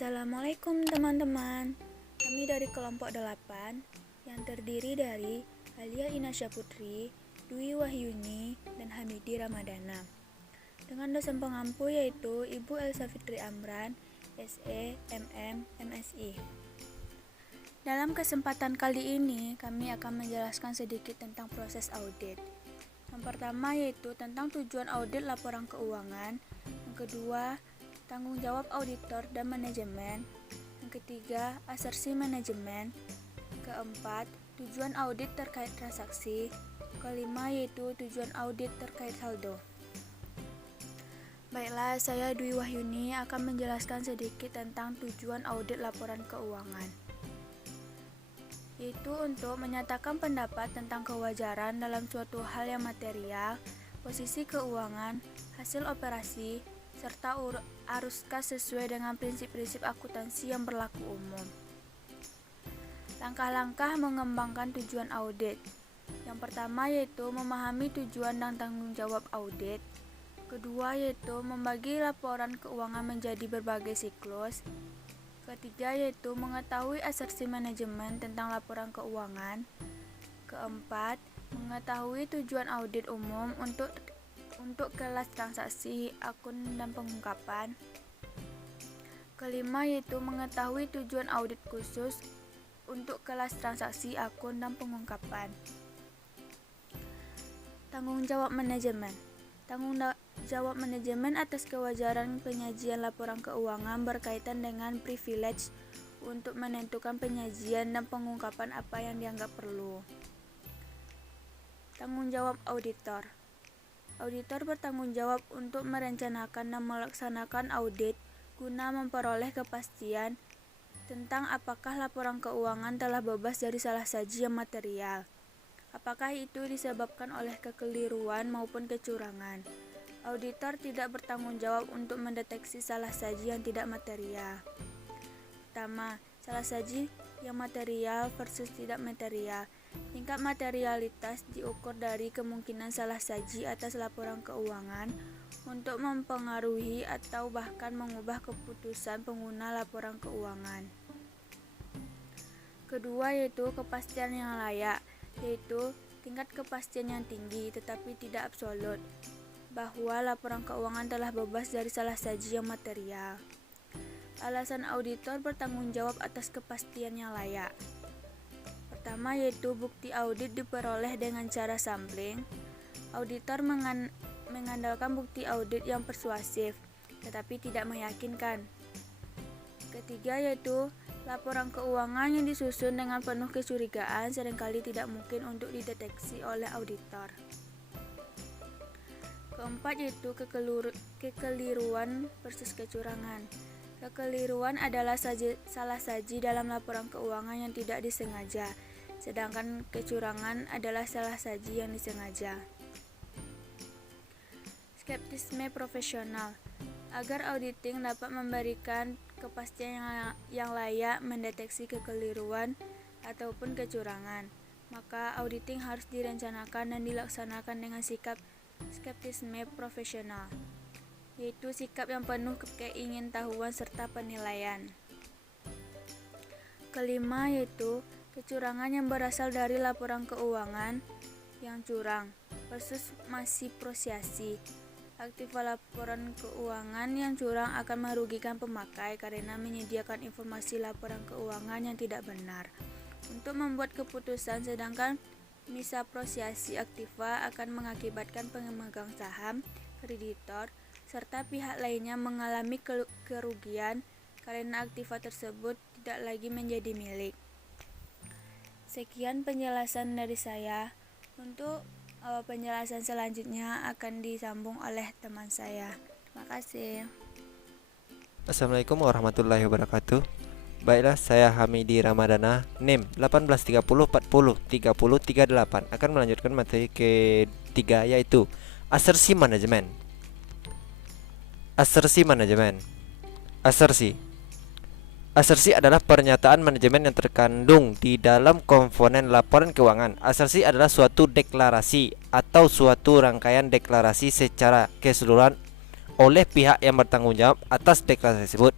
Assalamualaikum teman-teman. Kami dari kelompok 8 yang terdiri dari Alia Inasya Putri, Dwi Wahyuni, dan Hamidi Ramadana. Dengan dosen pengampu yaitu Ibu Elsa Fitri Amran, SE, MM, MSI. Dalam kesempatan kali ini, kami akan menjelaskan sedikit tentang proses audit. Yang pertama yaitu tentang tujuan audit laporan keuangan. Yang kedua, tanggung jawab auditor dan manajemen. Yang ketiga, asersi manajemen. Keempat, tujuan audit terkait transaksi. Kelima yaitu tujuan audit terkait saldo. Baiklah, saya Dwi Wahyuni akan menjelaskan sedikit tentang tujuan audit laporan keuangan, yaitu untuk menyatakan pendapat tentang kewajaran dalam suatu hal yang material, posisi keuangan, hasil operasi, serta arus kas sesuai dengan prinsip-prinsip akuntansi yang berlaku umum. Langkah-langkah mengembangkan tujuan audit. Yang pertama yaitu memahami tujuan dan tanggung jawab audit. Kedua yaitu membagi laporan keuangan menjadi berbagai siklus. Ketiga yaitu mengetahui asersi manajemen tentang laporan keuangan. Keempat, mengetahui tujuan audit umum untuk kelas transaksi, akun, dan pengungkapan. Kelima yaitu mengetahui tujuan audit khusus untuk kelas transaksi, akun, dan pengungkapan. Tanggung jawab manajemen. Tanggung jawab manajemen atas kewajaran penyajian laporan keuangan berkaitan dengan privilege untuk menentukan penyajian dan pengungkapan apa yang dianggap perlu. Tanggung jawab auditor. Auditor bertanggung jawab untuk merencanakan dan melaksanakan audit guna memperoleh kepastian tentang apakah laporan keuangan telah bebas dari salah saji yang material. Apakah itu disebabkan oleh kekeliruan maupun kecurangan. Auditor tidak bertanggung jawab untuk mendeteksi salah saji yang tidak material. Pertama, salah saji yang material versus tidak material. Tingkat materialitas diukur dari kemungkinan salah saji atas laporan keuangan untuk mempengaruhi atau bahkan mengubah keputusan pengguna laporan keuangan. Kedua yaitu kepastian yang layak, yaitu tingkat kepastian yang tinggi tetapi tidak absolut bahwa laporan keuangan telah bebas dari salah saji yang material. Alasan auditor bertanggung jawab atas kepastian yang layak. Pertama yaitu bukti audit diperoleh dengan cara sampling. Auditor mengandalkan bukti audit yang persuasif, tetapi tidak meyakinkan. Ketiga yaitu laporan keuangan yang disusun dengan penuh kecurigaan seringkali tidak mungkin untuk dideteksi oleh auditor. Keempat yaitu kekeliruan versus kecurangan. Kekeliruan adalah salah saji dalam laporan keuangan yang tidak disengaja, sedangkan kecurangan adalah salah saji yang disengaja. Skeptisme profesional. Agar auditing dapat memberikan kepastian yang layak mendeteksi kekeliruan ataupun kecurangan, maka auditing harus direncanakan dan dilaksanakan dengan sikap skeptisme profesional, yaitu sikap yang penuh keingintahuan serta penilaian. Kelima yaitu kecurangan yang berasal dari laporan keuangan yang curang versus manipulasi. Aktiva laporan keuangan yang curang akan merugikan pemakai karena menyediakan informasi laporan keuangan yang tidak benar untuk membuat keputusan, sedangkan misaprosiasi aktiva akan mengakibatkan pemegang saham, kreditor, serta pihak lainnya mengalami kerugian karena aktiva tersebut tidak lagi menjadi milik. Sekian penjelasan dari saya. Untuk penjelasan selanjutnya akan disambung oleh teman saya. Terima kasih. Assalamualaikum warahmatullahi wabarakatuh. Baiklah, saya Hamidi Ramadana, NIM 1830403038, akan melanjutkan materi ketiga yaitu asersi manajemen. Asersi manajemen. Asersi adalah pernyataan manajemen yang terkandung di dalam komponen laporan keuangan. Asersi adalah suatu deklarasi atau suatu rangkaian deklarasi secara keseluruhan oleh pihak yang bertanggung jawab atas deklarasi tersebut.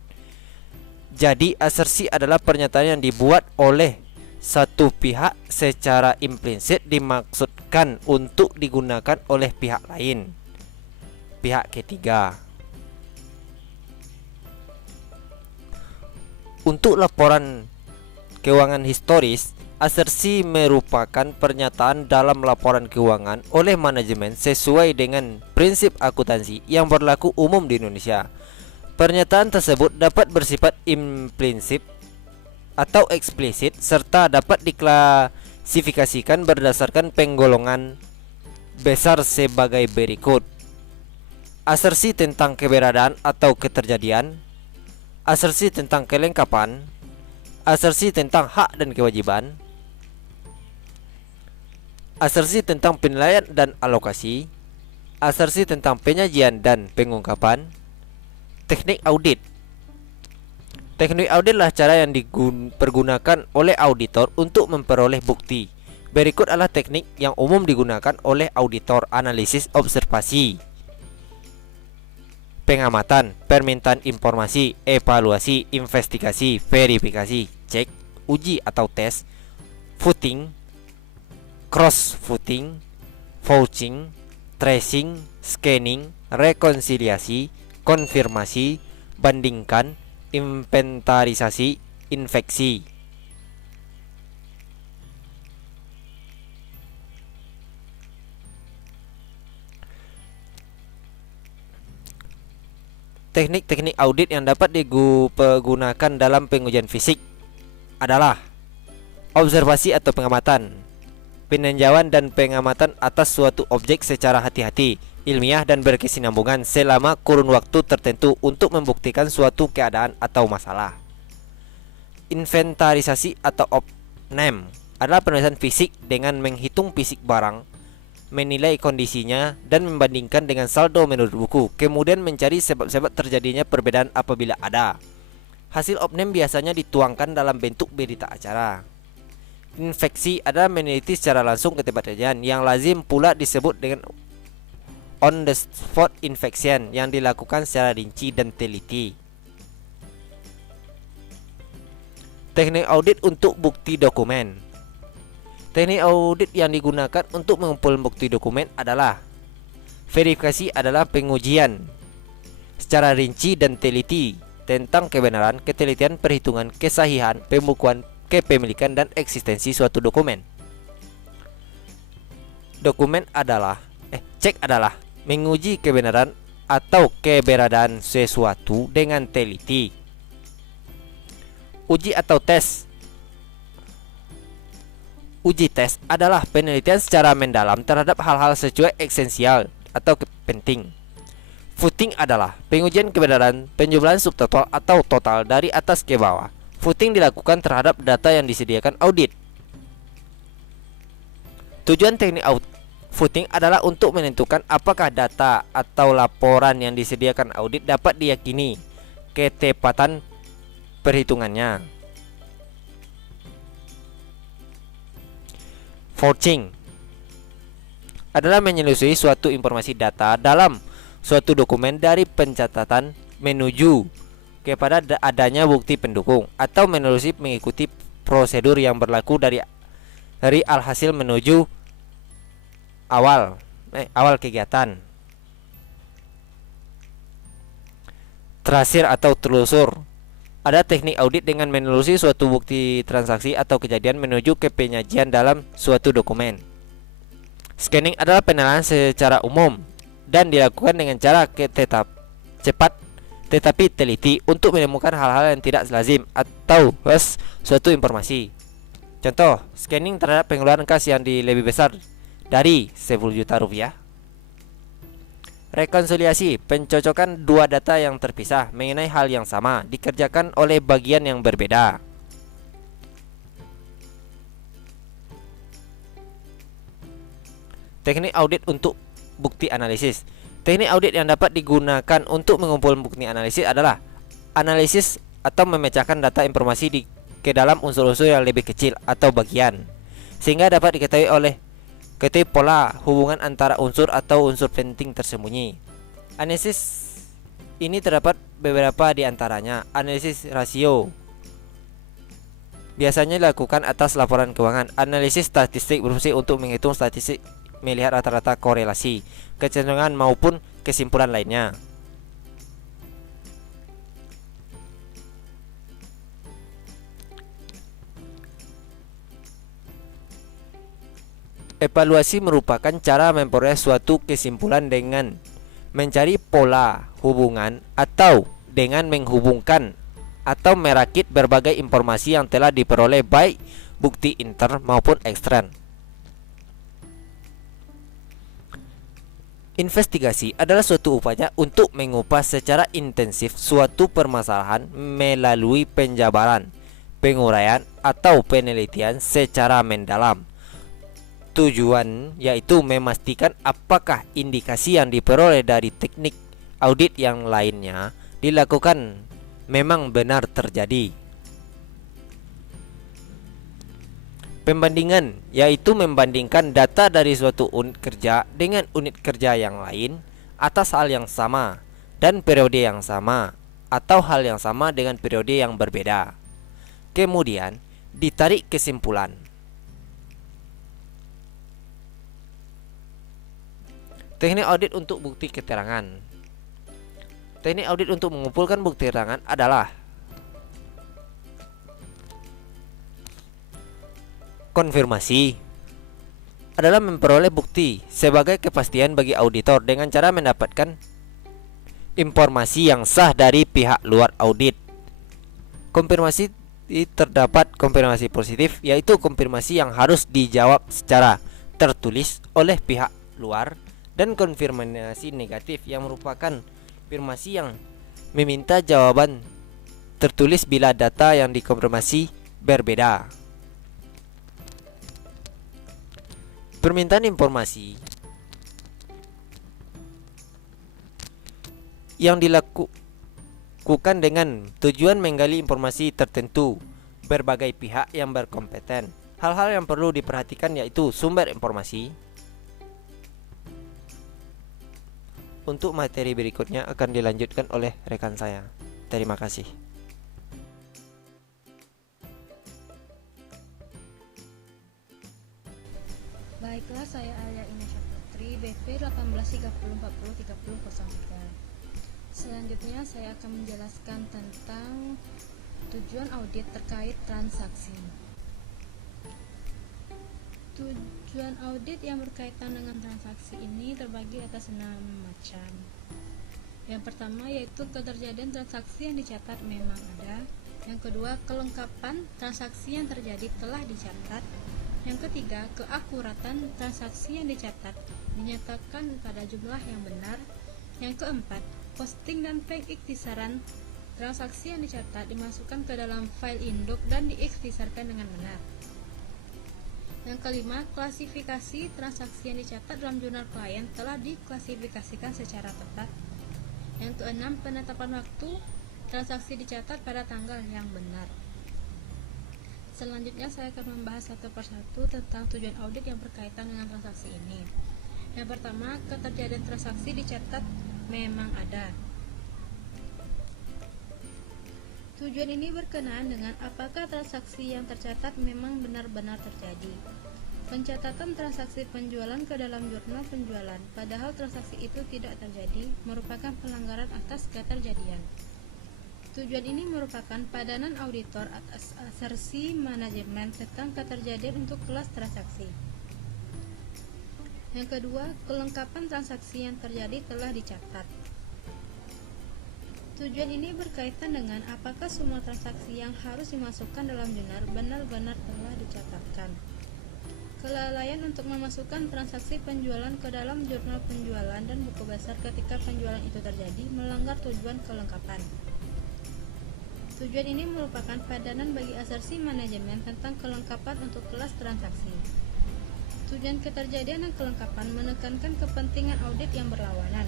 Jadi asersi adalah pernyataan yang dibuat oleh satu pihak secara implisit dimaksudkan untuk digunakan oleh pihak lain, pihak ketiga. Untuk laporan keuangan historis, asersi merupakan pernyataan dalam laporan keuangan oleh manajemen sesuai dengan prinsip akuntansi yang berlaku umum di Indonesia. Pernyataan tersebut dapat bersifat implisit atau eksplisit serta dapat diklasifikasikan berdasarkan penggolongan besar sebagai berikut: asersi tentang keberadaan atau keterjadian, asersi tentang kelengkapan, asersi tentang hak dan kewajiban, asersi tentang penilaian dan alokasi, asersi tentang penyajian dan pengungkapan. Teknik audit. Teknik audit adalah cara yang dipergunakan oleh auditor untuk memperoleh bukti. Berikut adalah teknik yang umum digunakan oleh auditor: analisis, observasi, pengamatan, permintaan informasi, evaluasi, investigasi, verifikasi, cek, uji atau tes, footing, cross-footing, vouching, tracing, scanning, rekonsiliasi, konfirmasi, bandingkan, inventarisasi, infeksi. Teknik-teknik audit yang dapat digunakan dalam pengujian fisik adalah observasi atau pengamatan, peninjauan dan pengamatan atas suatu objek secara hati-hati, ilmiah dan berkesinambungan selama kurun waktu tertentu untuk membuktikan suatu keadaan atau masalah. Inventarisasi atau opname adalah penulisan fisik dengan menghitung fisik barang, menilai kondisinya dan membandingkan dengan saldo menurut buku, kemudian mencari sebab-sebab terjadinya perbedaan apabila ada. Hasil opname biasanya dituangkan dalam bentuk berita acara. Infeksi adalah meneliti secara langsung ke tempat kejadian, yang lazim pula disebut dengan on the spot inspection, yang dilakukan secara rinci dan teliti. Teknik audit untuk bukti dokumen. Teknik audit yang digunakan untuk mengumpulkan bukti dokumen adalah: verifikasi adalah pengujian secara rinci dan teliti tentang kebenaran, ketelitian, perhitungan, kesahihan, pembukuan, kepemilikan dan eksistensi suatu dokumen. Cek adalah menguji kebenaran atau keberadaan sesuatu dengan teliti. Uji atau tes. Uji tes adalah penelitian secara mendalam terhadap hal-hal sesuai esensial atau penting. Footing adalah pengujian kebenaran penjumlahan subtotal atau total dari atas ke bawah. Footing dilakukan terhadap data yang disediakan audit. Tujuan teknik footing adalah untuk menentukan apakah data atau laporan yang disediakan audit dapat diyakini ketepatan perhitungannya. Vouching adalah menyelusuri suatu informasi data dalam suatu dokumen dari pencatatan menuju kepada adanya bukti pendukung, atau menelusuri mengikuti prosedur yang berlaku dari alhasil menuju awal kegiatan. Trasir atau telusur ada teknik audit dengan menelusuri suatu bukti transaksi atau kejadian menuju ke penyajian dalam suatu dokumen. Scanning adalah penilaian secara umum dan dilakukan dengan cara cepat tetapi teliti untuk menemukan hal-hal yang tidak lazim atau suatu informasi. Contoh, scanning terhadap pengeluaran kas yang lebih besar dari 10 juta rupiah. Rekonsiliasi, pencocokan dua data yang terpisah mengenai hal yang sama dikerjakan oleh bagian yang berbeda. Teknik audit untuk bukti analisis. Teknik audit yang dapat digunakan untuk mengumpulkan bukti analisis adalah analisis atau memecahkan data informasi ke dalam unsur-unsur yang lebih kecil atau bagian, sehingga dapat diketahui pola hubungan antara unsur atau unsur penting tersembunyi. Analisis Ini terdapat beberapa di antaranya. Analisis rasio biasanya dilakukan atas laporan keuangan. Analisis statistik berfungsi untuk menghitung statistik, melihat rata-rata korelasi, kecenderungan maupun kesimpulan lainnya. Evaluasi merupakan cara memperoleh suatu kesimpulan dengan mencari pola hubungan atau dengan menghubungkan atau merakit berbagai informasi yang telah diperoleh, baik bukti intern maupun ekstern. Investigasi adalah suatu upaya untuk mengupas secara intensif suatu permasalahan melalui penjabaran, penguraian, atau penelitian secara mendalam. Tujuan yaitu memastikan apakah indikasi yang diperoleh dari teknik audit yang lainnya dilakukan memang benar terjadi. Pembandingan yaitu membandingkan data dari suatu unit kerja dengan unit kerja yang lain atas hal yang sama dan periode yang sama, atau hal yang sama dengan periode yang berbeda. Kemudian ditarik kesimpulan. Teknik audit untuk bukti keterangan. Teknik audit untuk mengumpulkan bukti keterangan adalah konfirmasi. Adalah memperoleh bukti sebagai kepastian bagi auditor dengan cara mendapatkan informasi yang sah dari pihak luar audit. Konfirmasi terdapat konfirmasi positif, yaitu konfirmasi yang harus dijawab secara tertulis oleh pihak luar, dan konfirmasi negatif yang merupakan konfirmasi yang meminta jawaban tertulis bila data yang dikonfirmasi berbeda. Permintaan informasi yang dilakukan dengan tujuan menggali informasi tertentu berbagai pihak yang berkompeten. Hal-hal yang perlu diperhatikan yaitu sumber informasi. Untuk materi berikutnya akan dilanjutkan oleh rekan saya. Terima kasih. Baiklah, saya Alia Inasya Putri, BP 1830403003. Selanjutnya saya akan menjelaskan tentang tujuan audit terkait transaksi. Tujuan audit yang berkaitan dengan transaksi ini terbagi atas 6 macam. Yang pertama yaitu keterjadian transaksi yang dicatat memang ada. Yang kedua, kelengkapan transaksi yang terjadi telah dicatat. Yang ketiga, keakuratan transaksi yang dicatat dinyatakan pada jumlah yang benar. Yang keempat, posting dan pengiktisaran transaksi yang dicatat dimasukkan ke dalam file induk dan diiktisarkan dengan benar. Yang kelima, klasifikasi transaksi yang dicatat dalam jurnal klien telah diklasifikasikan secara tepat. Yang keenam, penetapan waktu transaksi dicatat pada tanggal yang benar. Selanjutnya saya akan membahas satu persatu tentang tujuan audit yang berkaitan dengan transaksi ini. Yang pertama, keterjadian transaksi dicatat memang ada. Tujuan ini berkenaan dengan apakah transaksi yang tercatat memang benar-benar terjadi. Pencatatan transaksi penjualan ke dalam jurnal penjualan, padahal transaksi itu tidak terjadi, merupakan pelanggaran atas keterjadian. Tujuan ini merupakan padanan auditor atas asersi manajemen tentang keterjadian untuk kelas transaksi. Yang kedua, kelengkapan transaksi yang terjadi telah dicatat. Tujuan ini berkaitan dengan apakah semua transaksi yang harus dimasukkan dalam jurnal benar-benar telah dicatatkan. Kelalaian untuk memasukkan transaksi penjualan ke dalam jurnal penjualan dan buku besar ketika penjualan itu terjadi melanggar tujuan kelengkapan. Tujuan ini merupakan padanan bagi asersi manajemen tentang kelengkapan untuk kelas transaksi. Tujuan keterjadian dan kelengkapan menekankan kepentingan audit yang berlawanan.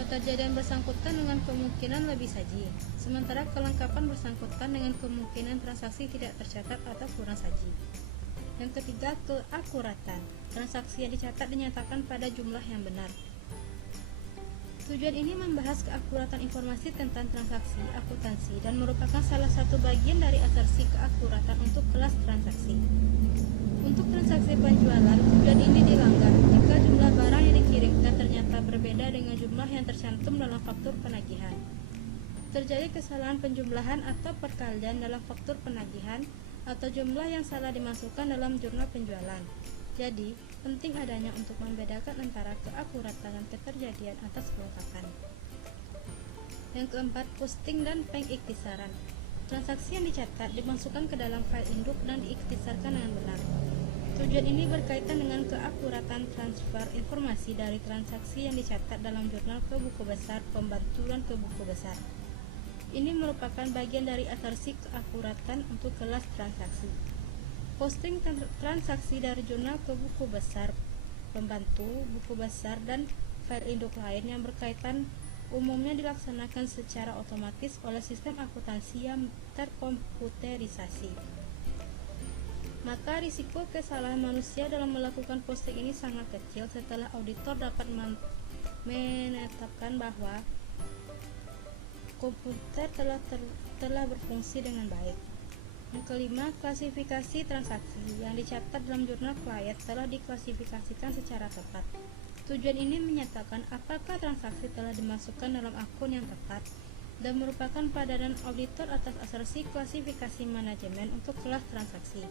Keterjadian bersangkutan dengan kemungkinan lebih saji, sementara kelengkapan bersangkutan dengan kemungkinan transaksi tidak tercatat atau kurang saji. Yang ketiga, keakuratan. Transaksi yang dicatat dinyatakan pada jumlah yang benar. Tujuan ini membahas keakuratan informasi tentang transaksi akuntansi dan merupakan salah satu bagian dari asersi keakuratan untuk kelas transaksi. Untuk transaksi penjualan, tujuan ini dilanggar jika jumlah barang yang dikirimkan ternyata berbeda dengan jumlah yang tercantum dalam faktur penagihan. Terjadi kesalahan penjumlahan atau perkalian dalam faktur penagihan atau jumlah yang salah dimasukkan dalam jurnal penjualan. Jadi, penting adanya untuk membedakan antara keakuratan dan keterjadian atas kelengkapan. Yang keempat, posting dan pengiktisaran. Transaksi yang dicatat dimasukkan ke dalam file induk dan diiktisarkan dengan benar. Tujuan ini berkaitan dengan keakuratan transfer informasi dari transaksi yang dicatat dalam jurnal ke buku besar pembantu dan ke buku besar. Ini merupakan bagian dari asersi keakuratan untuk kelas transaksi. Posting transaksi dari jurnal ke buku besar pembantu, buku besar, dan file induk lain yang berkaitan umumnya dilaksanakan secara otomatis oleh sistem akuntansi yang terkomputerisasi. Maka risiko kesalahan manusia dalam melakukan posting ini sangat kecil setelah auditor dapat menetapkan bahwa komputer telah berfungsi dengan baik. Yang kelima, klasifikasi transaksi yang dicatat dalam jurnal klien telah diklasifikasikan secara tepat. Tujuan ini menyatakan apakah transaksi telah dimasukkan dalam akun yang tepat dan merupakan padanan auditor atas asersi klasifikasi manajemen untuk kelas transaksi.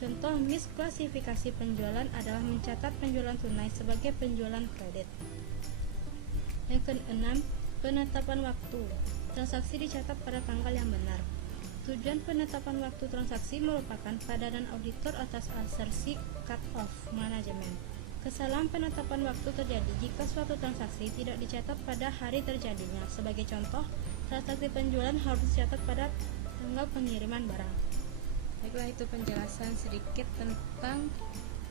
Contoh misklasifikasi penjualan adalah mencatat penjualan tunai sebagai penjualan kredit. Yang keenam, penetapan waktu. Transaksi dicatat pada tanggal yang benar. Tujuan penetapan waktu transaksi merupakan padanan auditor atas asersi cut-off manajemen. Kesalahan penetapan waktu terjadi jika suatu transaksi tidak dicatat pada hari terjadinya. Sebagai contoh, transaksi penjualan harus dicatat pada tanggal pengiriman barang. Baiklah, itu penjelasan sedikit tentang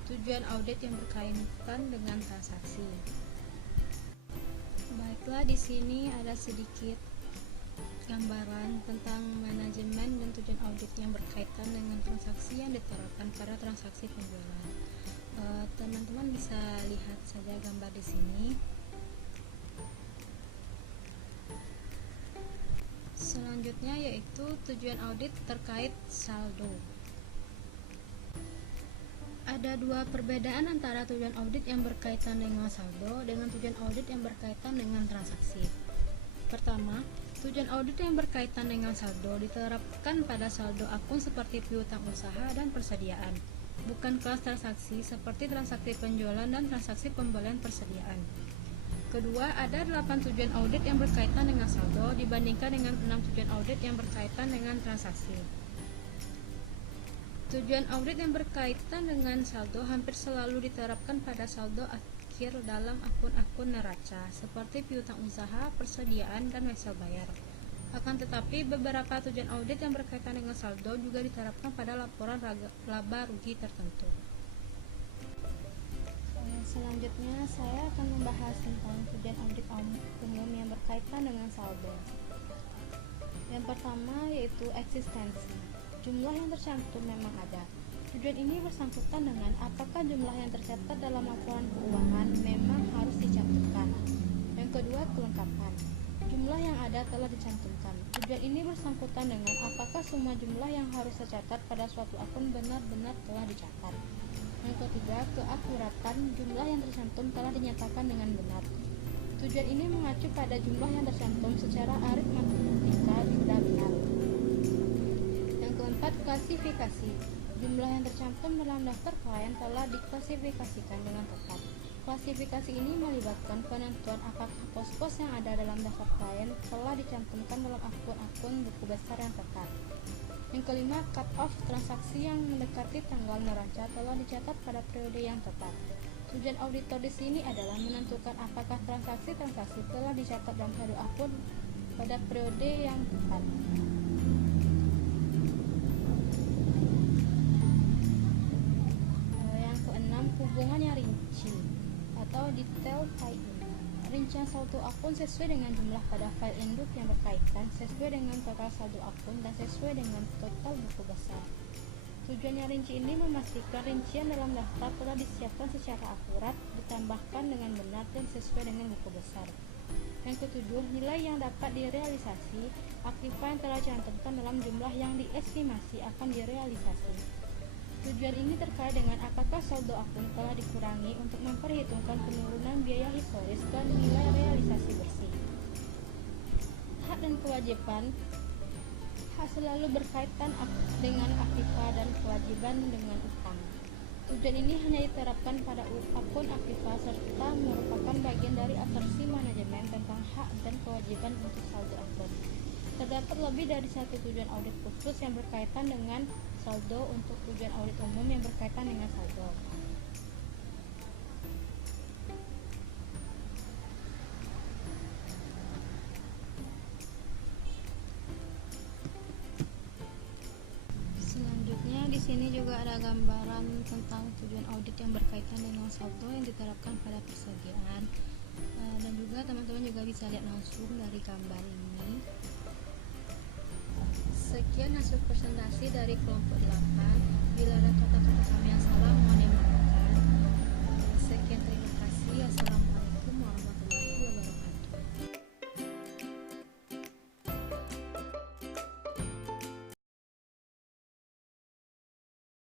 tujuan audit yang berkaitan dengan transaksi. Baiklah, di sini ada sedikit gambaran tentang manajemen dan tujuan audit yang berkaitan dengan transaksi yang diterapkan pada transaksi penjualan. Teman-teman bisa lihat saja gambar di sini. Selanjutnya yaitu tujuan audit terkait saldo. Ada dua perbedaan antara tujuan audit yang berkaitan dengan saldo dengan tujuan audit yang berkaitan dengan transaksi. Pertama, tujuan audit yang berkaitan dengan saldo diterapkan pada saldo akun seperti piutang usaha dan persediaan, bukan kelas transaksi seperti transaksi penjualan dan transaksi pembelian persediaan. Kedua, ada 8 tujuan audit yang berkaitan dengan saldo dibandingkan dengan 6 tujuan audit yang berkaitan dengan transaksi. Tujuan audit yang berkaitan dengan saldo hampir selalu diterapkan pada saldo akhir dalam akun-akun neraca seperti piutang usaha, persediaan, dan wesel bayar. Akan tetapi, beberapa tujuan audit yang berkaitan dengan saldo juga diterapkan pada laporan laba rugi tertentu. Selanjutnya, saya akan membahas tentang tujuan audit umum yang berkaitan dengan saldo. Yang pertama yaitu eksistensi. Jumlah yang tercantum memang ada. Tujuan ini bersangkutan dengan apakah jumlah yang tercatat dalam laporan keuangan memang harus dicantumkan. Yang kedua, kelengkapan. Jumlah yang ada telah dicantumkan. Tujuan ini bersangkutan dengan apakah semua jumlah yang harus tercatat pada suatu akun benar-benar telah dicatat. Yang ketiga, keakuratan. Jumlah yang tercantum telah dinyatakan dengan benar. Tujuan ini mengacu pada jumlah yang tercantum secara aritmatika sudah benar. Yang keempat, klasifikasi. Jumlah yang tercantum dalam daftar klien telah diklasifikasikan dengan tepat. Klasifikasi ini melibatkan penentuan apakah pos-pos yang ada dalam daftar klien telah dicantumkan dalam akun-akun buku besar yang tepat. Yang kelima, cut-off. Transaksi yang mendekati tanggal neraca telah dicatat pada periode yang tepat. Tujuan auditor di sini adalah menentukan apakah transaksi-transaksi telah dicatat dalam satu akun pada periode yang tepat. Hubungan yang rinci atau detail tie-in. Rincian saldo akun sesuai dengan jumlah pada file induk yang berkaitan, sesuai dengan total saldo akun, dan sesuai dengan total buku besar. Tujuan yang rinci ini memastikan rincian dalam daftar telah disiapkan secara akurat, ditambahkan dengan benar dan sesuai dengan buku besar. Yang ketujuh, nilai yang dapat direalisasi aktiva yang telah dicantumkan dalam jumlah yang diestimasi akan direalisasi. Tujuan ini terkait dengan apakah saldo akun telah dikurangi untuk memperhitungkan penurunan biaya historis ke nilai realisasi bersih. Hak dan kewajiban. Hak selalu berkaitan dengan aktiva dan kewajiban dengan utang. Tujuan ini hanya diterapkan pada akun aktiva serta merupakan bagian dari abstraksi manajemen tentang hak dan kewajiban untuk saldo akun. Terdapat lebih dari satu tujuan audit khusus yang berkaitan dengan saldo untuk tujuan audit umum yang berkaitan dengan saldo. Selanjutnya di sini juga ada gambaran tentang tujuan audit yang berkaitan dengan saldo yang diterapkan pada persediaan. Dan juga teman-teman juga bisa lihat langsung dari gambar ini. Sekian hasil presentasi dari kelompok 8.